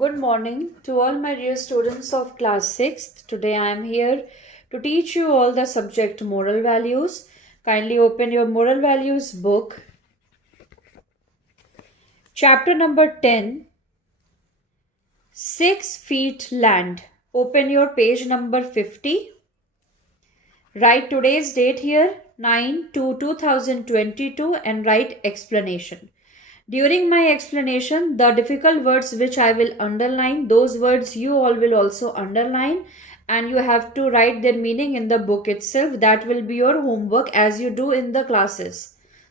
Good morning to all my dear students of class 6th. Today I am here to teach you all the subject moral values. Kindly open your moral values book. Chapter number 10, 6 feet land. Open your page number 50. Write today's date here 9/2/2022 and write explanation. During my explanation, the difficult words which I will underline, those words you all will also underline, and you have to write their meaning in the book itself. That will be your homework as you do in the classes.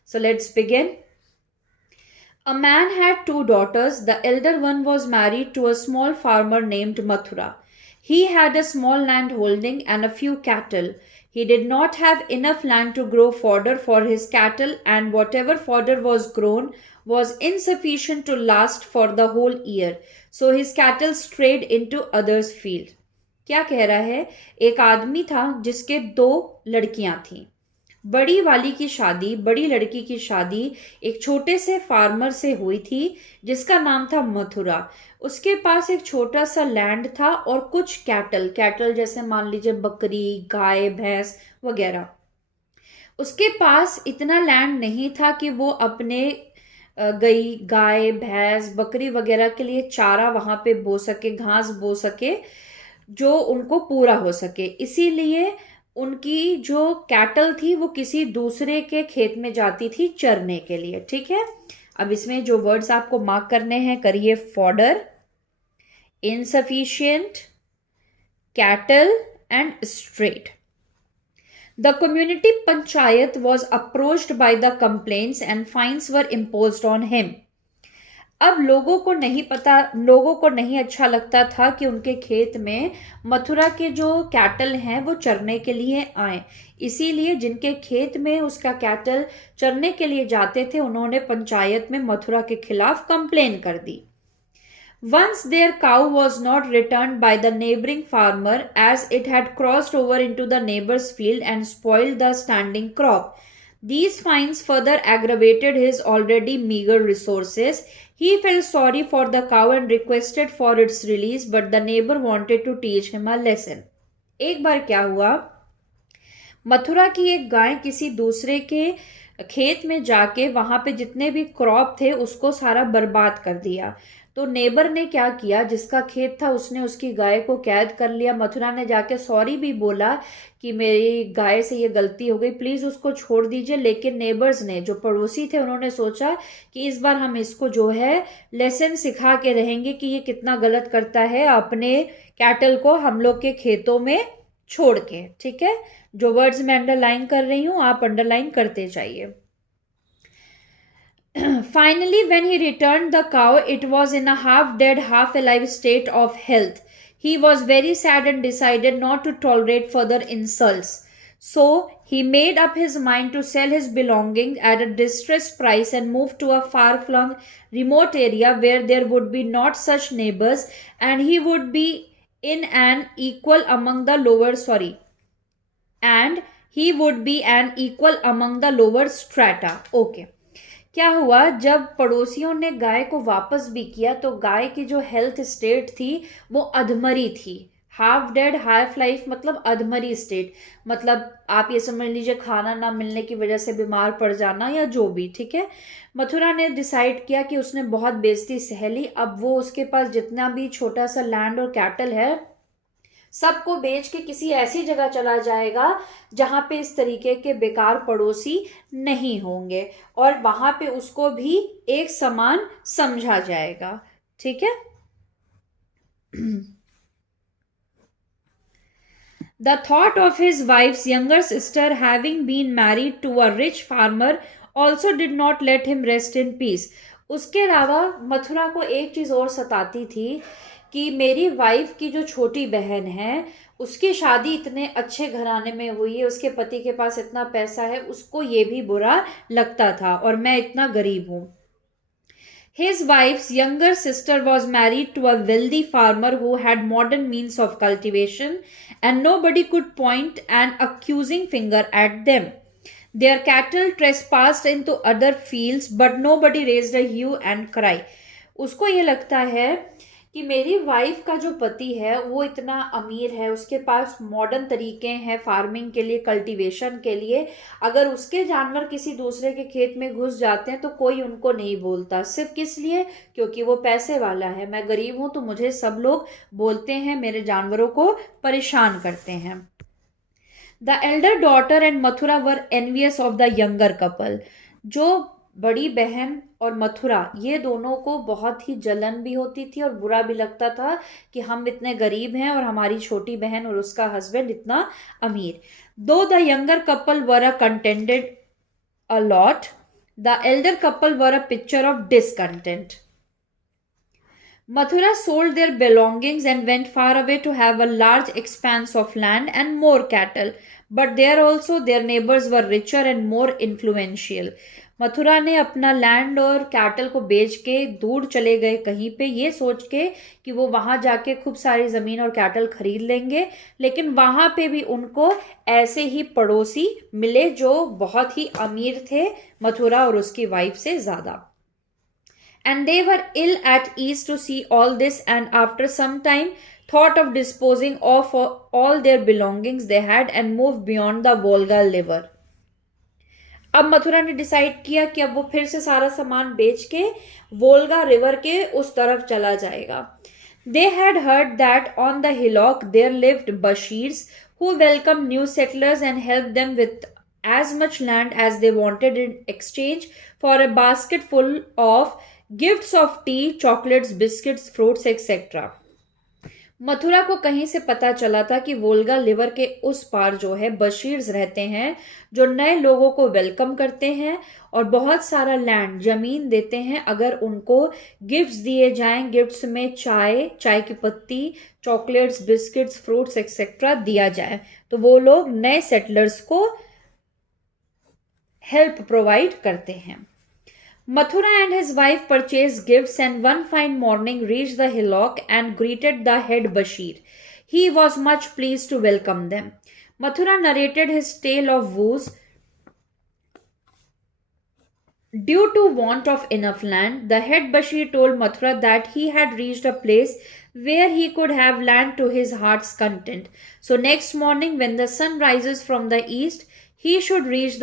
So let's begin. A man had two daughters. The elder one was married to a small farmer named Mathura. He had a small land holding and a few cattle. He did not have enough land to grow fodder for his cattle, and whatever fodder was grown was insufficient to last for the whole year. So his cattle strayed into others' field. क्या कह रहा है? एक आदमी था जिसके दो लड़कियां थीं. बड़ी लड़की की शादी एक छोटे से फार्मर से हुई थी जिसका नाम था मथुरा. उसके पास एक छोटा सा लैंड था और कुछ कैटल जैसे मान लीजिए बकरी, गाय, भैंस वगैरह. उसके पास इतना लैंड नहीं था कि वो अपने गाय, भैंस, बकरी वगैरह के लिए चारा वहां पे बो सके, घास बो सके जो उनको पूरा हो सके. इसीलिए उनकी जो कैटल थी वो किसी दूसरे के खेत में जाती थी चरने के लिए. ठीक है, अब इसमें जो वर्ड्स आपको मार्क करने हैं करिए. Fodder, insufficient, cattle and straight. The community panchayat was approached by the complaints and fines were imposed on him. अब लोगों को नहीं अच्छा लगता था कि उनके खेत में मथुरा के जो कैटल हैं वो चरने के लिए आए. इसीलिए जिनके खेत में उसका कैटल चरने के लिए जाते थे उन्होंने पंचायत में मथुरा के खिलाफ कंप्लेन कर दी. Once their cow was not returned by the neighboring farmer as it had crossed over into the neighbor's field and spoiled the standing crop. These fines further aggravated his already meager resources. He felt sorry for the cow and requested for its release, but the neighbor wanted to teach him a lesson. एक बार क्या हुआ, मथुरा की एक गाय किसी दूसरे के खेत में जाके वहां पे जितने भी क्रॉप थे उसको सारा बर्बाद कर दिया. तो नेबर ने क्या किया, जिसका खेत था उसने उसकी गाय को कैद कर लिया. मथुरा ने जाके सॉरी भी बोला कि मेरी गाय से ये गलती हो गई, प्लीज उसको छोड़ दीजिए. लेकिन नेबर्स ने, जो पड़ोसी थे, उन्होंने सोचा कि इस बार हम इसको जो है लेसन सिखा के रहेंगे कि ये कितना गलत करता है अपने कैटल को हम लोग के खेतों में छोड़ के. ठीक है, जो वर्ड्स मैं अंडरलाइन कर रही हूं आप अंडरलाइन करते जाइए. Finally, when he returned the cow, it was in a half dead, half alive state of health. He was very sad and decided not to tolerate further insults. So he made up his mind to sell his belongings at a distressed price and move to a far-flung, remote area where there would be not such neighbors, and he would be in an equal among the lower and he would be an equal among the lower strata. Okay. क्या हुआ, जब पड़ोसियों ने गाय को वापस भी किया तो गाय की जो हेल्थ स्टेट थी वो अधमरी थी. हाफ डेड हाफ लाइफ मतलब अधमरी स्टेट, मतलब आप ये समझ लीजिए खाना ना मिलने की वजह से बीमार पड़ जाना या जो भी. ठीक है, मथुरा ने डिसाइड किया कि उसने बहुत बेइज्जती सह ली. अब वो उसके पास जितना भी छोटा सा लैंड और कैटल है सबको बेच के किसी ऐसी जगह चला जाएगा जहां पे इस तरीके के बेकार पड़ोसी नहीं होंगे और वहां पे उसको भी एक समान समझा जाएगा. ठीक है. The thought of his wife's younger sister having been married to a rich farmer also did not let him rest in peace. उसके अलावा मथुरा को एक चीज और सताती थी कि मेरी वाइफ की जो छोटी बहन है उसकी शादी इतने अच्छे घराने में हुई है, उसके पति के पास इतना पैसा है, उसको ये भी बुरा लगता था और मैं इतना गरीब हूं. His wife's younger sister was married to a wealthy farmer who had modern means of cultivation and nobody could point an accusing finger at them. Their cattle trespassed into other fields but nobody raised a hue and cry. उसको ये लगता है कि मेरी wife का जो पति है वो इतना अमीर है, उसके पास मॉडर्न तरीके हैं फार्मिंग के लिए, कल्टीवेशन के लिए। अगर उसके जानवर किसी दूसरे के खेत में घुस जाते हैं तो कोई उनको नहीं बोलता, सिर्फ किस लिए? क्योंकि वो पैसे वाला है। मैं गरीब हूं तो मुझे सब लोग बोलते हैं, मेरे जानवरों को परेशान करते हैं। The Elder daughter and Mathura were envious of the younger couple. जो बड़ी बहन और मथुरा, ये दोनों को बहुत ही जलन भी होती थी और बुरा भी लगता था कि हम इतने गरीब हैं और हमारी छोटी बहन और उसका हस्बैंड इतना अमीर। दो the younger couple were a contented a lot, the Elder couple were a picture of discontent. Mathura sold their belongings and went far away to have a large expanse of land and more cattle. But there also their neighbors were richer and more influential. Mathura ने अपना land और cattle को बेच के दूर चले गए कहीं पे, ये सोच के कि वो वहां जाके खूब सारी जमीन और कैटल खरीद लेंगे। लेकिन वहां पे भी उनको ऐसे ही पड़ोसी मिले जो बहुत ही अमीर थे, मथुरा और उसकी वाइफ से ज्यादा। And they were ill at ease to see all this, and after some time thought of disposing of all their belongings they had and moved beyond the Volga river. अब मथुरा ने डिसाइड किया कि अब वो फिर से सारा सामान बेच के वोल्गा रिवर के उस तरफ चला जाएगा। They had heard that on the hillock there lived Bashirs who welcomed new settlers and helped them with as much land as they wanted in exchange for a basket full of gifts of T, chocolates, biscuits, fruits etcetera. Mathura को कहीं से पता चला था कि Volga river के उस पार जो है बशीर्स रहते हैं, जो नए लोगों को वेलकम करते हैं और बहुत सारा लैंड, जमीन देते हैं अगर उनको गिफ्ट्स दिए जाएं। गिफ्ट्स में चाय, चाय की पत्ती, चॉकलेट्स, बिस्किट्स, फ्रूट्स एक्सेट्रा दिया जाए तो वो लोग नए सेटलर्स को हेल्प प्रोवाइड करते हैं। Mathura and his wife purchased gifts and one fine morning reached the hillock and greeted the head Bashir. He was much pleased to welcome them. Mathura narrated his tale of woes. Due to want of enough land, the head Bashir told Mathura that he had reached a place where he could have land to his heart's content. So next morning when the sun rises from the east, he should reach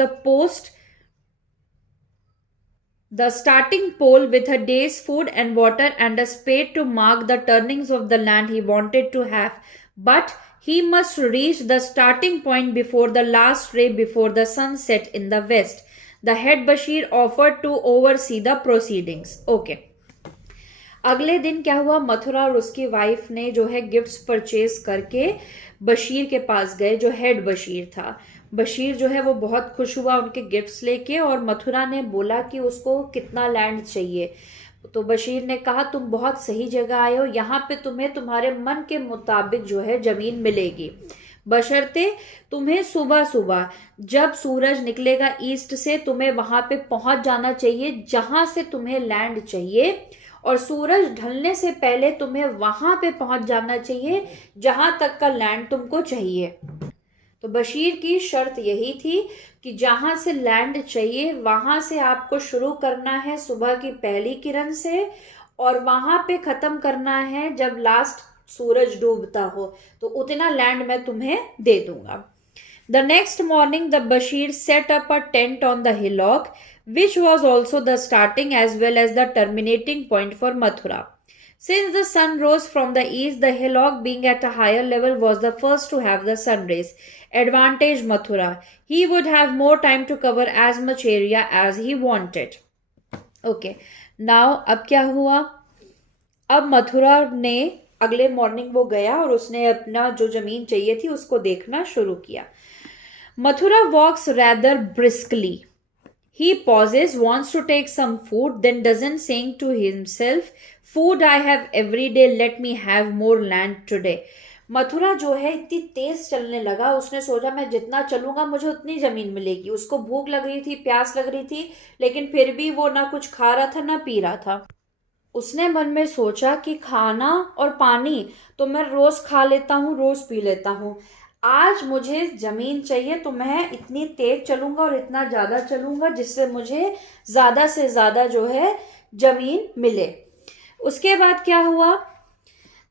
the starting pole with a day's food and water and a spade to mark the turnings of the land he wanted to have. But he must reach the starting point before the last ray before the sun set in the west. The head Bashir offered to oversee the proceedings. Okay. अगले दिन क्या हुआ, मथुरा और उसकी wife ने जो है gifts purchase करके बशीर के पास गए, जो हेड बशीर था। बशीर जो है वो बहुत खुश हुआ उनके गिफ्ट्स लेके, और मथुरा ने बोला कि उसको कितना लैंड चाहिए। तो बशीर ने कहा तुम बहुत सही जगह आए हो, यहाँ पे तुम्हें तुम्हारे मन के मुताबिक जो है जमीन मिलेगी, बशर्ते तुम्हें सुबह सुबह जब सूरज निकलेगा ईस्ट से तुम्हें वहां पे पहुंच जाना चाहिए जहां से तुम्हें लैंड चाहिए, और सूरज ढलने से पहले तुम्हें वहां पे पहुंच जाना चाहिए जहां तक का लैंड तुमको चाहिए। तो बशीर की शर्त यही थी कि जहां से लैंड चाहिए वहां से आपको शुरू करना है सुबह की पहली किरण से, और वहां पे खत्म करना है जब लास्ट सूरज डूबता हो, तो उतना लैंड मैं तुम्हें दे दूंगा। The next morning the Bashir set up a tent on the hillock, which was also the starting as well as the terminating point for Mathura. Since the sun rose from the east, the hillock being at a higher level was the first to have the sun rays. Advantage Mathura. He would have more time to cover as much area as he wanted. Okay. Now अब क्या हुआ, अब मथुरा ने अगले morning वो गया और उसने अपना जो जमीन चाहिए थी उसको देखना शुरू किया। Mathura walks rather briskly. He pauses, wants to take some food, then doesn't, saying to himself, food I have every day, let me have more land today. Mathura जो है इतनी तेज चलने लगा, उसने सोचा मैं जितना चलूंगा मुझे उतनी जमीन मिलेगी। उसको भूख लग रही थी, प्यास लग रही थी, लेकिन फिर भी वो ना कुछ खा रहा था ना पी रहा था। उसने मन में सोचा कि खाना और पानी तो मैं रोज खा लेता हूँ, रोज पी लेता हूँ, आज मुझे जमीन चाहिए तो मैं इतनी तेज चलूंगा और इतना ज्यादा चलूंगा जिससे मुझे ज्यादा से ज्यादा जो है जमीन मिले। उसके बाद क्या हुआ,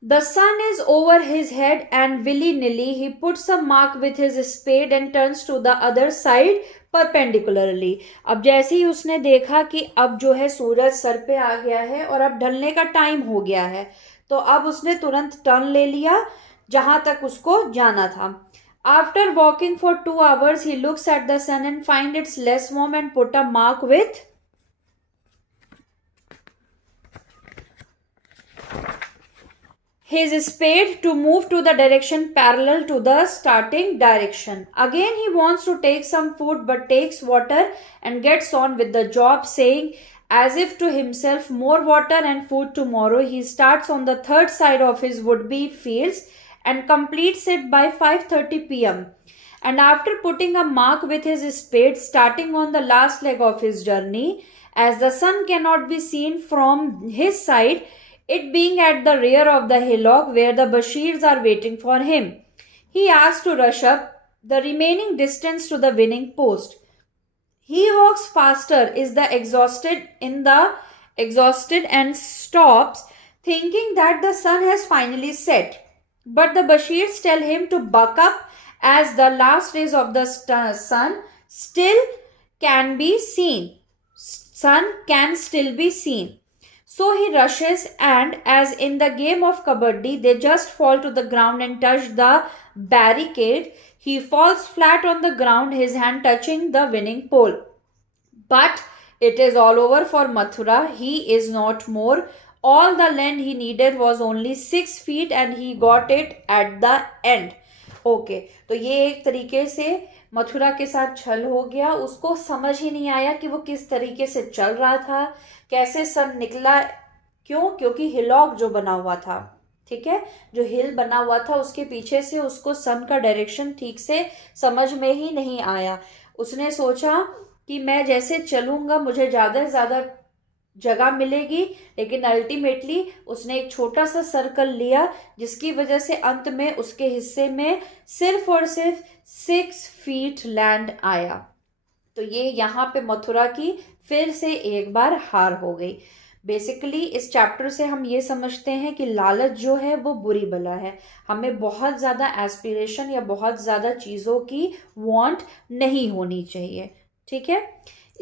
The sun is over his head and willy-nilly he puts a mark with his spade and turns to the other side perpendicularly. अब जैसे ही उसने देखा कि अब जो है सूरज सर पे आ गया है और अब ढलने का टाइम हो गया है, तो अब उसने तुरंत टर्न ले लिया जहां तक उसको जाना था. After walking for 2 hours, he looks at the sun and finds it's less warm and put a mark with his spade to move to the direction parallel to the starting direction. Again, he wants to take some food but takes water and gets on with the job, saying as if to himself, more water and food tomorrow. He starts on the third side of his would-be fields and completes it by 5:30 p.m. And after putting a mark with his spade, starting on the last leg of his journey, as the sun cannot be seen from his side, it being at the rear of the hillock where the Bashirs are waiting for him, he asks to rush up the remaining distance to the winning post. He walks faster, is the exhausted and stops, thinking that the sun has finally set. But the Bashirs tell him to buck up as the last rays of the sun still can be seen. Sun can still be seen. So he rushes and as in the game of kabaddi, they just fall to the ground and touch the barricade. He falls flat on the ground, his hand touching the winning pole. But it is all over for Mathura. He is not more. All the land he needed was only 6 feet and he got it at the end. Okay तो ये एक तरीके से मथुरा के साथ छल हो गया. उसको समझ ही नहीं आया कि वो किस तरीके से चल रहा था, कैसे सन निकला. क्यों? क्योंकि हिलॉक जो बना हुआ था, ठीक है, जो हिल बना हुआ था उसके पीछे से उसको सन का डायरेक्शन ठीक से समझ में ही नहीं आया. उसने सोचा कि मैं जैसे चलूंगा मुझे ज़्यादा से ज़्यादा जगह मिलेगी, लेकिन अल्टीमेटली उसने एक छोटा सा सर्कल लिया जिसकी वजह से अंत में उसके हिस्से में सिर्फ और सिर्फ 6 फीट लैंड आया. तो ये यहाँ पे मथुरा की फिर से एक बार हार हो गई. बेसिकली इस चैप्टर से हम ये समझते हैं कि लालच जो है वो बुरी बला है. हमें बहुत ज़्यादा एस्पिरेशन या बहुत ज़्यादा चीज़ों की वांट नहीं होनी चाहिए. ठीक है,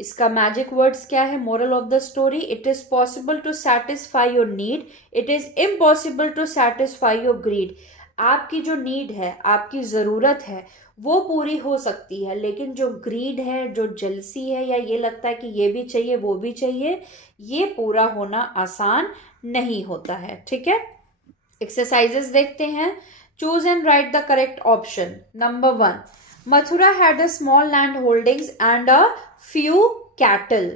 इसका मैजिक वर्ड्स क्या है? Moral of the story, it is possible to satisfy your need, it is impossible to satisfy your greed. आपकी जो नीड है, आपकी ज़रूरत है, वो पूरी हो सकती है, लेकिन जो ग्रीड है, जो जलसी है, या ये लगता है कि ये भी चाहिए वो भी चाहिए, ये पूरा होना आसान नहीं होता है. ठीक है, एक्सरसाइजेस देखते हैं. Choose and right the correct option. Number 1, Mathura had a small land holdings and a few cattle.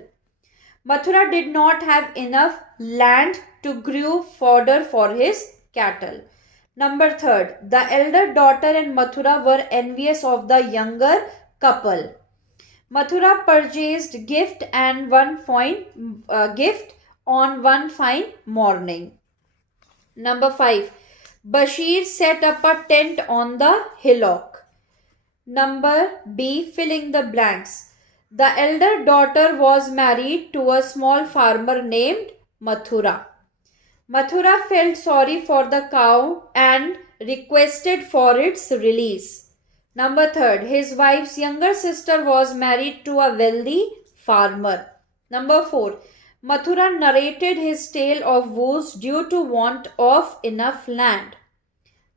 Mathura did not have enough land to grow fodder for his cattle. Number 3, the elder daughter and Mathura were envious of the younger couple. Mathura purchased gift on one fine morning. Number 5, Bashir set up a tent on the hillock. Number B, filling the blanks. The elder daughter was married to a small farmer named Mathura. Mathura felt sorry for the cow and requested for its release. Number 3, his wife's younger sister was married to a wealthy farmer. Number 4, Mathura narrated his tale of woes due to want of enough land.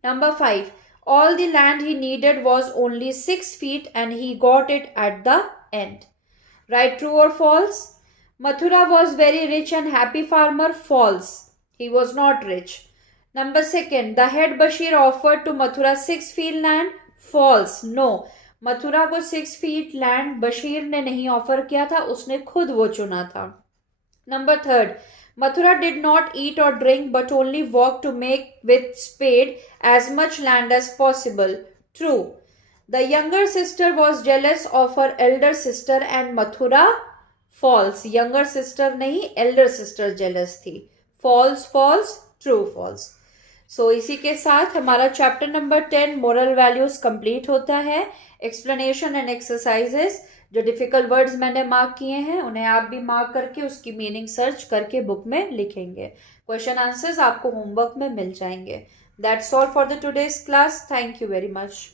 Number 5, all the land he needed was only 6 feet and he got it at the end. Right, true or false? Mathura was very rich and happy farmer. False. He was not rich. Number 2, the head Bashir offered to Mathura 6 feet land. False. No. Mathura को 6 feet land Bashir ने नहीं offer किया था, उसने खुद वो चुना था. Number 3, Mathura did not eat or drink but only walked to make with spade as much land as possible. True. The younger sister was jealous of her elder sister and Mathura. False. Younger sister नहीं, elder sister jealous थी. False, false, true, false. So इसी के साथ हमारा chapter number 10 moral values complete होता है. Explanation and exercises जो difficult words मैंने मार्क किए हैं उन्हें आप भी मार्क करके उसकी मीनिंग सर्च करके बुक में लिखेंगे। क्वेश्चन आंसर्स आपको होमवर्क में मिल जाएंगे। That's all for the today's class. Thank you very much.